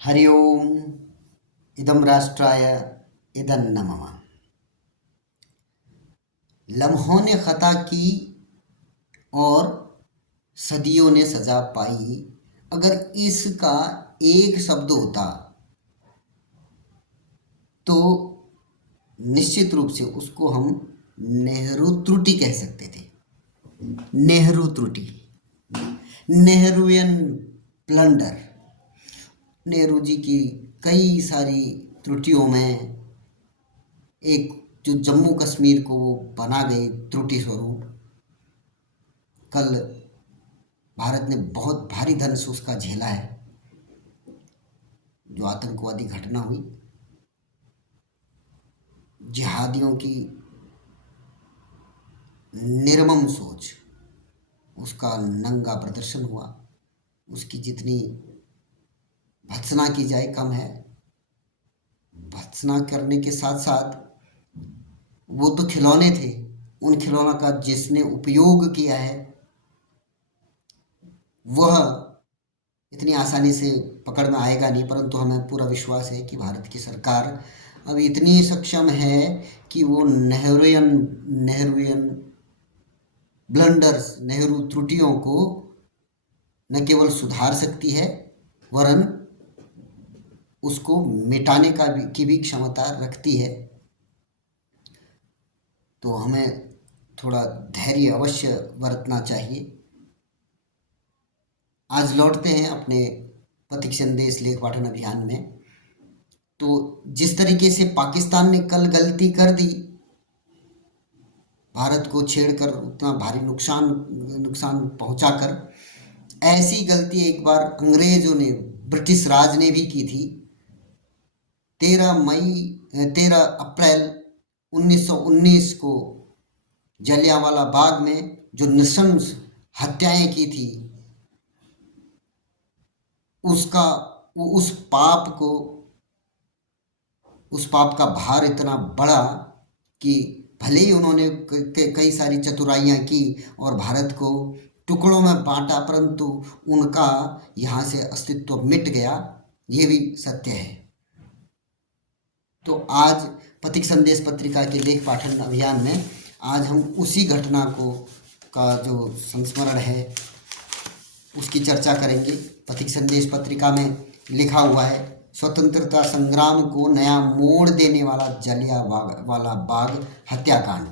हरि ओम। इदं राष्ट्राय इदन्न मम। लम्हों ने खता की और सदियों ने सजा पाई। अगर इसका एक शब्द होता तो निश्चित रूप से उसको हम नेहरू त्रुटि कह सकते थे। नेहरू त्रुटि, नेहरूवियन ब्लंडर। नेहरू जी की कई सारी त्रुटियों में एक जो जम्मू कश्मीर को वो बना गए त्रुटि स्वरूप, कल भारत ने बहुत भारी धन से उसका झेला है। जो आतंकवादी घटना हुई, जिहादियों की निर्मम सोच, उसका नंगा प्रदर्शन हुआ, उसकी जितनी भत्सना की जाए कम है। भत्सना करने के साथ साथ वो तो खिलौने थे, उन खिलौनों का जिसने उपयोग किया है वह इतनी आसानी से पकड़ में आएगा नहीं। परंतु हमें पूरा विश्वास है कि भारत की सरकार अब इतनी सक्षम है कि वो नेहरूवियन ब्लंडर्स, नेहरू त्रुटियों को न केवल सुधार सकती है वरन उसको मिटाने की भी क्षमता रखती है। तो हमें थोड़ा धैर्य अवश्य बरतना चाहिए। आज लौटते हैं अपने पथिक संदेश लेख पाठन अभियान में। तो जिस तरीके से पाकिस्तान ने कल गलती कर दी, भारत को छेड़कर उतना भारी नुकसान पहुंचाकर, ऐसी गलती एक बार अंग्रेजों ने, ब्रिटिश राज ने भी की थी। 13 अप्रैल 1919 को जलियांवाला बाग में जो नृशंस हत्याएं की थी, उस पाप का भार इतना बड़ा कि भले ही उन्होंने कई सारी चतुराइयाँ की और भारत को टुकड़ों में बांटा, परंतु उनका यहाँ से अस्तित्व मिट गया, ये भी सत्य है। तो आज पथिक संदेश पत्रिका के लेख पाठन अभियान में आज हम उसी घटना का जो संस्मरण है उसकी चर्चा करेंगे। पथिक संदेश पत्रिका में लिखा हुआ है, स्वतंत्रता संग्राम को नया मोड़ देने वाला जलियांवाला बाग हत्याकांड।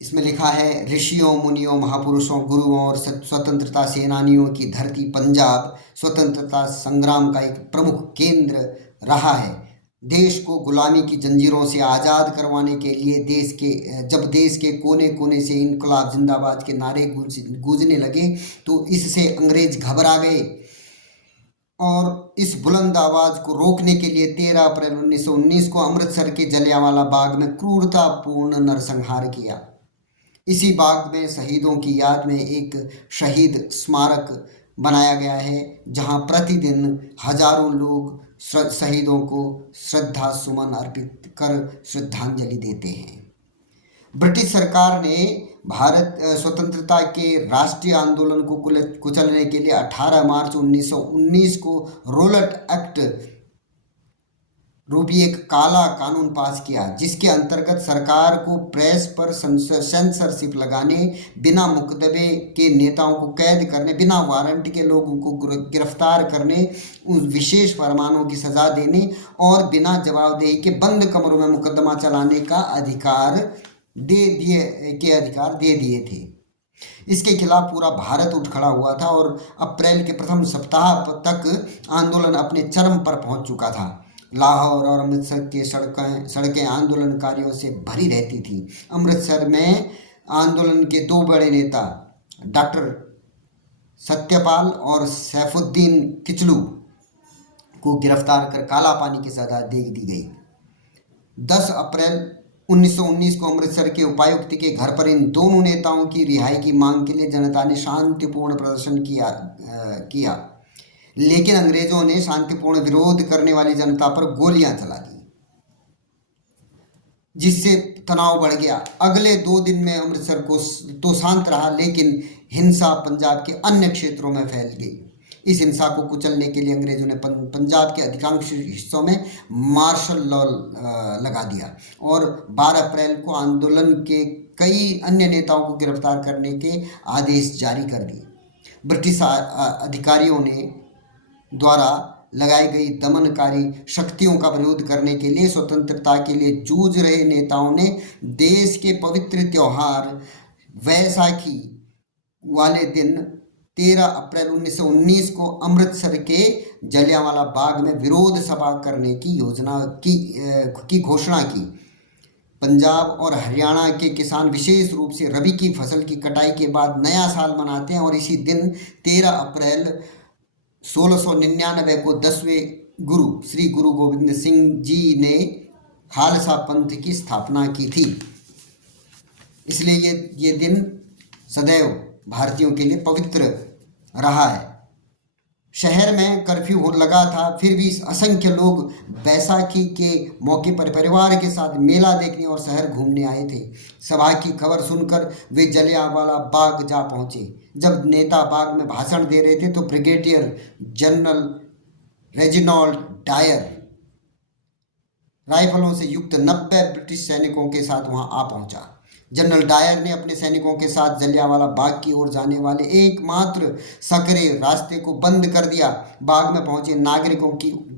इसमें लिखा है, ऋषियों, मुनियों, महापुरुषों, गुरुओं और स्वतंत्रता सेनानियों की धरती पंजाब स्वतंत्रता संग्राम का एक प्रमुख केंद्र रहा है। देश को गुलामी की जंजीरों से आज़ाद करवाने के लिए जब देश के कोने कोने से इनकलाब जिंदाबाद के नारे गूंजने लगे तो इससे अंग्रेज घबरा गए और इस बुलंद आवाज़ को रोकने के लिए 13 अप्रैल 1919 को अमृतसर के जलियांवाला बाग में क्रूरतापूर्ण नरसंहार किया। इसी बाग में शहीदों की याद में एक शहीद स्मारक बनाया गया है, जहां प्रतिदिन हजारों लोग शहीदों को श्रद्धा सुमन अर्पित कर श्रद्धांजलि देते हैं। ब्रिटिश सरकार ने भारत स्वतंत्रता के राष्ट्रीय आंदोलन को कुचलने के लिए 18 मार्च 1919 को रोलट एक्ट रूपी एक काला कानून पास किया, जिसके अंतर्गत सरकार को प्रेस पर सेंसरशिप लगाने, बिना मुकदमे के नेताओं को कैद करने, बिना वारंट के लोगों को गिरफ्तार करने, उन विशेष फरमानों की सजा देने और बिना जवाबदेही के बंद कमरों में मुकदमा चलाने का अधिकार दे दिए थे। इसके खिलाफ पूरा भारत उठ खड़ा हुआ था और अप्रैल के प्रथम सप्ताह तक आंदोलन अपने चरम पर पहुंच चुका था। लाहौर और अमृतसर के सड़कें आंदोलनकारियों से भरी रहती थी। अमृतसर में आंदोलन के दो बड़े नेता डॉक्टर सत्यपाल और सैफुद्दीन किचलू को गिरफ्तार कर काला पानी की सजा दे दी गई। 10 अप्रैल 1919 को अमृतसर के उपायुक्त के घर पर इन दोनों नेताओं की रिहाई की मांग के लिए जनता ने शांतिपूर्ण प्रदर्शन किया, लेकिन अंग्रेजों ने शांतिपूर्ण विरोध करने वाली जनता पर गोलियां चला दी, जिससे तनाव बढ़ गया। अगले 2 दिन में अमृतसर को तो शांत रहा, लेकिन हिंसा पंजाब के अन्य क्षेत्रों में फैल गई। इस हिंसा को कुचलने के लिए अंग्रेजों ने पंजाब के अधिकांश हिस्सों में मार्शल लॉ लगा दिया और 12 अप्रैल को आंदोलन के कई अन्य नेताओं को गिरफ्तार करने के आदेश जारी कर दिए। ब्रिटिश अधिकारियों ने द्वारा लगाई गई दमनकारी शक्तियों का विरोध करने के लिए स्वतंत्रता के लिए जूझ रहे नेताओं ने देश के पवित्र त्योहार वैसाखी वाले दिन 13 अप्रैल 1919 को अमृतसर के जलियांवाला बाग में विरोध सभा करने की घोषणा की। पंजाब और हरियाणा के किसान विशेष रूप से रबी की फसल की कटाई के बाद नया साल मनाते हैं और इसी दिन 13 अप्रैल 1699 को 10वें गुरु श्री गुरु गोविंद सिंह जी ने खालसा पंथ की स्थापना की थी। इसलिए ये दिन सदैव भारतीयों के लिए पवित्र रहा है। शहर में कर्फ्यू लगा था, फिर भी असंख्य लोग बैसाखी के मौके पर परिवार के साथ मेला देखने और शहर घूमने आए थे। सभा की खबर सुनकर वे जलियांवाला बाग जा पहुंचे। जब नेता बाग में भाषण दे रहे थे तो ब्रिगेडियर जनरल रेजिनाल्ड डायर राइफलों से युक्त 90 ब्रिटिश सैनिकों के साथ वहां आ पहुंचा। जनरल डायर ने अपने सैनिकों के साथ जलियांवाला बाग की ओर जाने वाले एकमात्र सकरे रास्ते को बंद कर दिया। बाग में पहुंचे नागरिकों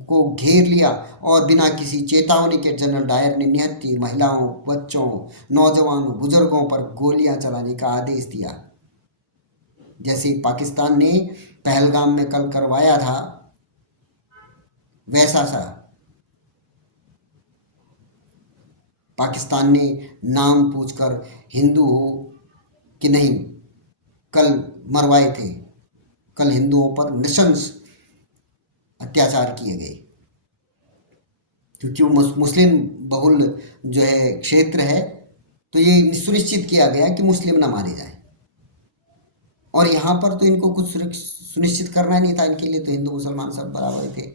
को घेर लिया और बिना किसी चेतावनी के जनरल डायर ने निहत्थी महिलाओं, बच्चों, नौजवानों, बुजुर्गों पर गोलियां चलाने का आदेश दिया। जैसे पाकिस्तान ने पहलगाम में कल करवाया था, वैसा सा पाकिस्तान ने नाम पूछकर हिंदू हो कि नहीं कल मरवाए थे। कल हिंदुओं पर नृशंस अत्याचार किए गए, क्योंकि वो मुस्लिम बहुल जो है क्षेत्र है, तो ये सुनिश्चित किया गया कि मुस्लिम ना मारे जाए। और यहाँ पर तो इनको कुछ सुनिश्चित करना नहीं था, इनके लिए तो हिंदू मुसलमान सब बराबर थे।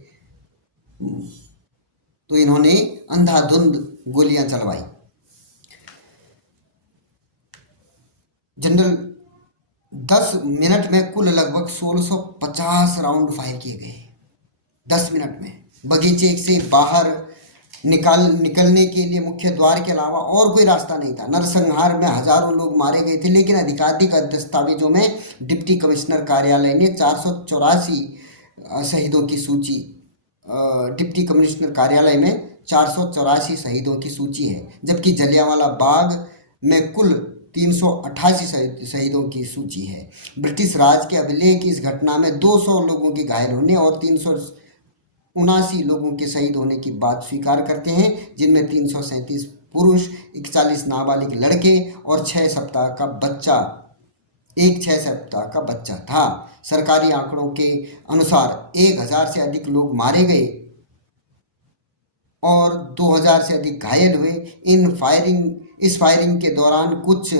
तो इन्होंने अंधाधुंध गोलियां चलवाई। जनरल 10 मिनट में कुल लगभग 1650 राउंड फायर किए गए। 10 मिनट में बगीचे से बाहर निकलने के लिए मुख्य द्वार के अलावा और कोई रास्ता नहीं था। नरसंहार में हजारों लोग मारे गए थे, लेकिन अधिकाधिक दस्तावेजों में डिप्टी कमिश्नर कार्यालय ने 484 शहीदों की सूची डिप्टी कमिश्नर कार्यालय में 484 शहीदों की सूची है, जबकि जलियांवाला बाग में कुल 388 शहीदों की सूची है। ब्रिटिश राज के अभिलेख इस घटना में 200 लोगों के घायल होने और 379 लोगों के शहीद होने की बात स्वीकार करते हैं, जिनमें 337 पुरुष, 41 नाबालिग लड़के और 6 सप्ताह का बच्चा था। सरकारी आंकड़ों के अनुसार 1000 से अधिक लोग मारे गए और 2000 से अधिक घायल हुए। इस फायरिंग के दौरान कुछ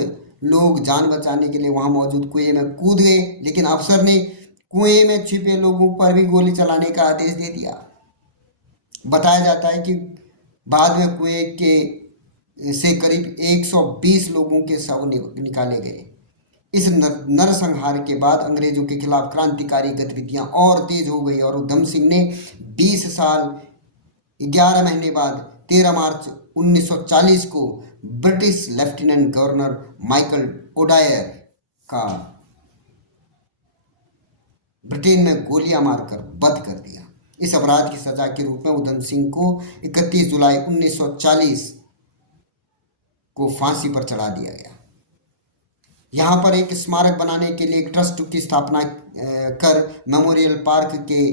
लोग जान बचाने के लिए वहां मौजूद कुएं में कूद गए, लेकिन अफसर ने कुएं में छिपे लोगों पर भी गोली चलाने का आदेश दे दिया। बताया जाता है कि बाद में कुएं से करीब 120 लोगों के शव निकाले गए। इस नरसंहार के बाद अंग्रेजों के खिलाफ क्रांतिकारी गतिविधियां और तेज हो गई और उधम सिंह ने 20 साल 11 महीने बाद 13 मार्च 1940 को British lieutenant governor Michael O'Dwyer का ब्रिटेन में गोलियां मारकर वध कर दिया। इस अपराध की सजा के रूप में उधम सिंह को 31 जुलाई 1940 को फांसी पर चढ़ा दिया गया। यहाँ पर एक स्मारक बनाने के लिए एक ट्रस्ट की स्थापना कर मेमोरियल पार्क के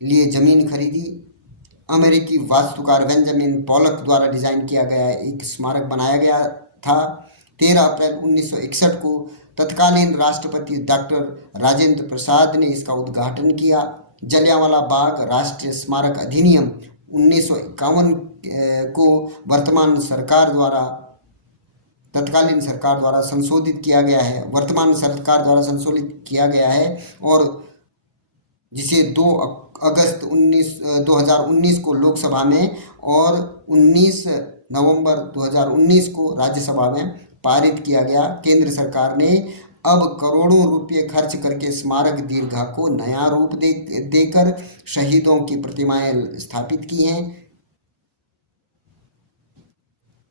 लिए ज़मीन खरीदी। अमेरिकी वास्तुकार बेंजामिन पॉलक द्वारा डिज़ाइन किया गया एक स्मारक बनाया गया था। 13 अप्रैल 1961 को तत्कालीन राष्ट्रपति डॉक्टर राजेंद्र प्रसाद ने इसका उद्घाटन किया। जलियांवाला बाग राष्ट्रीय स्मारक अधिनियम 1951 को तत्कालीन सरकार द्वारा संशोधित किया गया है। वर्तमान सरकार द्वारा संशोधित किया गया है और जिसे 2 अगस्त 2019 को लोकसभा में और 19 नवंबर 2019 को राज्यसभा में पारित किया गया। केंद्र सरकार ने अब करोड़ों रुपये खर्च करके स्मारक दीर्घा को नया रूप देकर शहीदों की प्रतिमाएं स्थापित की हैं।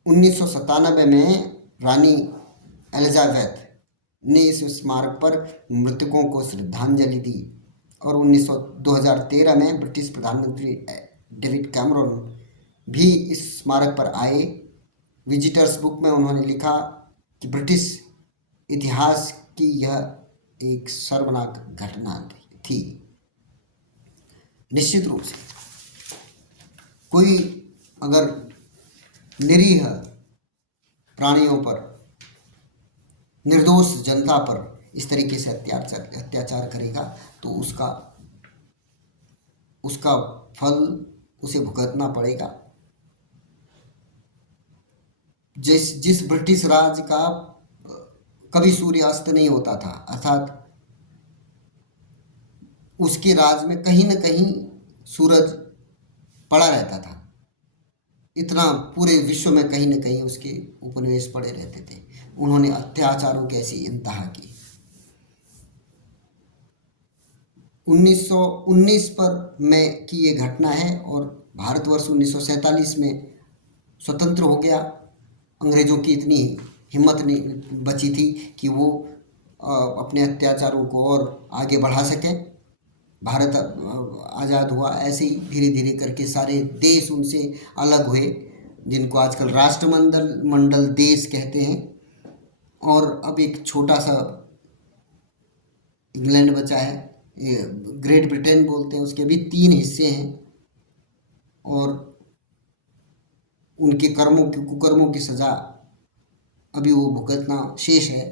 1997 में रानी एलिजाबेथ ने इस स्मारक पर मृतकों को श्रद्धांजलि दी और 2013 में ब्रिटिश प्रधानमंत्री डेविड कैमरन भी इस स्मारक पर आए। विजिटर्स बुक में उन्होंने लिखा कि ब्रिटिश इतिहास की यह एक शर्मनाक घटना थी। निश्चित रूप से कोई अगर निरीह प्राणियों पर, निर्दोष जनता पर इस तरीके से अत्याचार करेगा तो उसका फल उसे भुगतना पड़ेगा। जिस ब्रिटिश राज का कभी सूर्यास्त नहीं होता था, अर्थात उसके राज में कहीं न कहीं सूरज पड़ा रहता था, इतना पूरे विश्व में कहीं न कहीं उसके उपनिवेश पड़े रहते थे। उन्होंने अत्याचारों की ऐसी इंतहा की। 1919 पर में की ये घटना है और भारतवर्ष 1947 में स्वतंत्र हो गया। अंग्रेज़ों की इतनी हिम्मत नहीं बची थी कि वो अपने अत्याचारों को और आगे बढ़ा सकें। भारत आज़ाद हुआ। ऐसे ही धीरे धीरे करके सारे देश उनसे अलग हुए, जिनको आजकल राष्ट्रमंडल देश कहते हैं। और अब एक छोटा सा इंग्लैंड बचा है, ग्रेट ब्रिटेन बोलते हैं, उसके भी 3 हिस्से हैं और उनके कुकर्मों की सज़ा अभी वो भुगतना शेष है।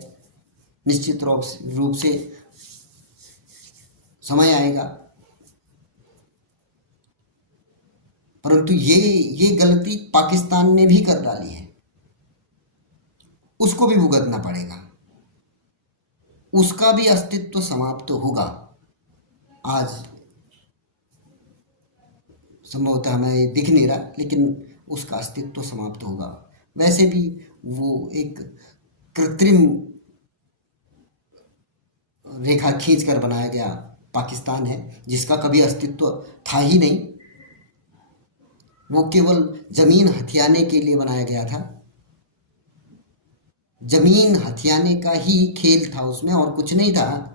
निश्चित रूप से समय आएगा, परंतु ये गलती पाकिस्तान ने भी कर डाली है, उसको भी भुगतना पड़ेगा, उसका भी अस्तित्व समाप्त होगा। आज संभवतः हमें दिख नहीं रहा, लेकिन उसका अस्तित्व समाप्त होगा। वैसे भी वो एक कृत्रिम रेखा खींचकर बनाया गया पाकिस्तान है, जिसका कभी अस्तित्व था ही नहीं। वो केवल ज़मीन हथियाने के लिए बनाया गया था। ज़मीन हथियाने का ही खेल था उसमें, और कुछ नहीं था।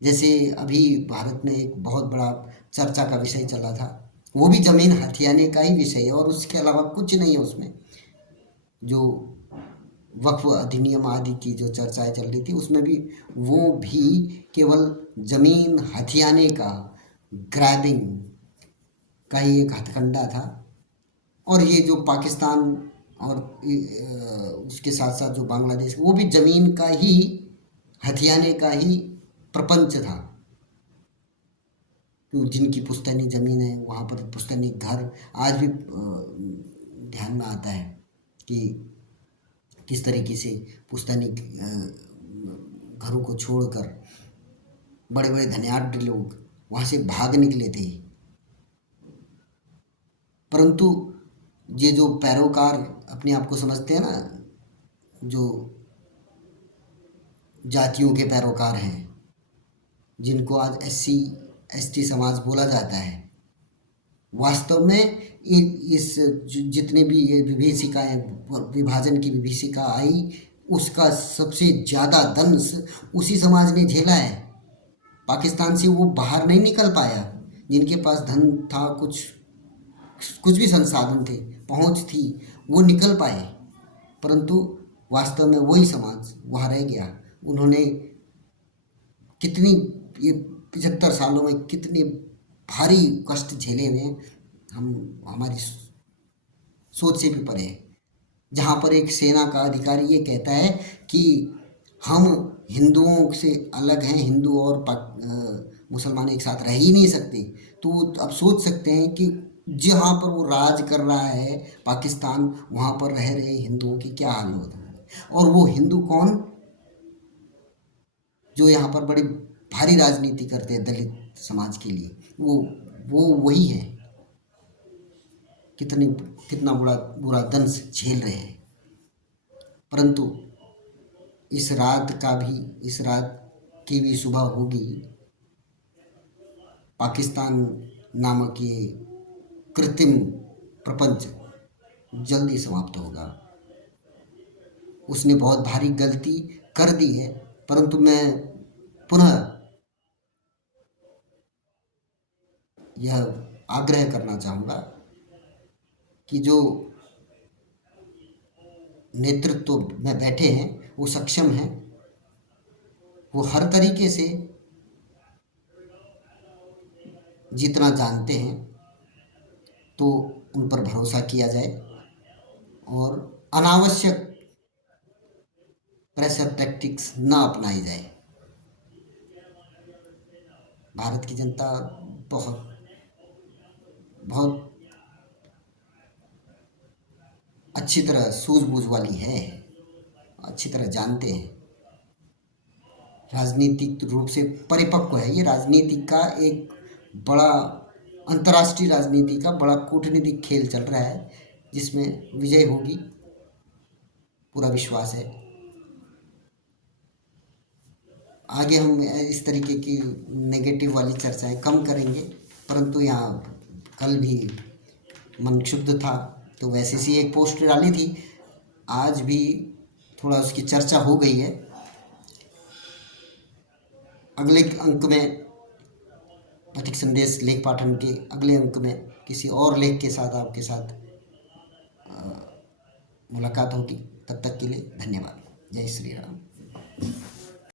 जैसे अभी भारत में एक बहुत बड़ा चर्चा का विषय चला था, वो भी ज़मीन हथियाने का ही विषय है और उसके अलावा कुछ नहीं है उसमें। जो वक्फ अधिनियम आदि की जो चर्चाएं चल रही थी, उसमें भी वो भी केवल ज़मीन हथियाने का, ग्रैबिंग का ही एक हथकंडा था। और ये जो पाकिस्तान और उसके साथ साथ जो बांग्लादेश, वो भी ज़मीन का ही हथियाने का ही प्रपंच था। जिनकी पुश्तैनी ज़मीन है वहाँ पर पुश्तैनी घर आज भी ध्यान में आता है कि किस तरीके से पुश्तैनी घरों को छोड़कर बड़े बड़े धनाढ्य लोग वहाँ से भाग निकले थे। परंतु ये जो पैरोकार अपने आप को समझते हैं ना, जो जातियों के पैरोकार हैं, जिनको आज SC ST समाज बोला जाता है, वास्तव में इस जितने भी ये विभीषिकाएँ, विभाजन की विभीषिका आई, उसका सबसे ज़्यादा दंश उसी समाज ने झेला है। पाकिस्तान से वो बाहर नहीं निकल पाया। जिनके पास धन था, कुछ भी संसाधन थे, पहुंच थी, वो निकल पाए, परंतु वास्तव में वही समाज वहाँ रह गया। उन्होंने कितनी, ये 75 सालों में कितने भारी कष्ट झेले हुए हम हमारी सोच से भी परे है। जहाँ पर एक सेना का अधिकारी ये कहता है कि हम हिंदुओं से अलग हैं, हिंदू और मुसलमान एक साथ रह ही नहीं सकते। तो अब सोच सकते हैं कि जहाँ पर वो राज कर रहा है पाकिस्तान, वहाँ पर रह रहे हिंदुओं की क्या हाल होता है। और वो हिंदू कौन, जो यहाँ पर बड़ी भारी राजनीति करते हैं दलित समाज के लिए, वो वही है। कितना बुरा दंश झेल रहे हैं। परंतु इस रात की भी सुबह होगी। पाकिस्तान नामक ये कृत्रिम प्रपंच जल्दी समाप्त होगा। उसने बहुत भारी गलती कर दी है, परंतु मैं पुनः यह आग्रह करना चाहूँगा कि जो नेतृत्व में बैठे हैं वो सक्षम हैं, वो हर तरीके से जितना जानते हैं, तो उन पर भरोसा किया जाए और अनावश्यक प्रेशर टैक्टिक्स ना अपनाई जाए। भारत की जनता बहुत बहुत अच्छी तरह सूझबूझ वाली है, अच्छी तरह जानते हैं, राजनीतिक रूप से परिपक्व है। ये राजनीति का एक बड़ा अंतर्राष्ट्रीय राजनीति का बड़ा कूटनीतिक खेल चल रहा है, जिसमें विजय होगी, पूरा विश्वास है। आगे हम इस तरीके की नेगेटिव वाली चर्चाएं कम करेंगे, परंतु यहाँ कल भी मन क्षुब्ध था तो वैसे सी एक पोस्ट डाली थी, आज भी थोड़ा उसकी चर्चा हो गई है। अगले अंक में पथिक संदेश लेख पाठन के अगले अंक में किसी और लेख के साथ आपके साथ मुलाकात होगी। तब तक के लिए धन्यवाद। जय श्री राम।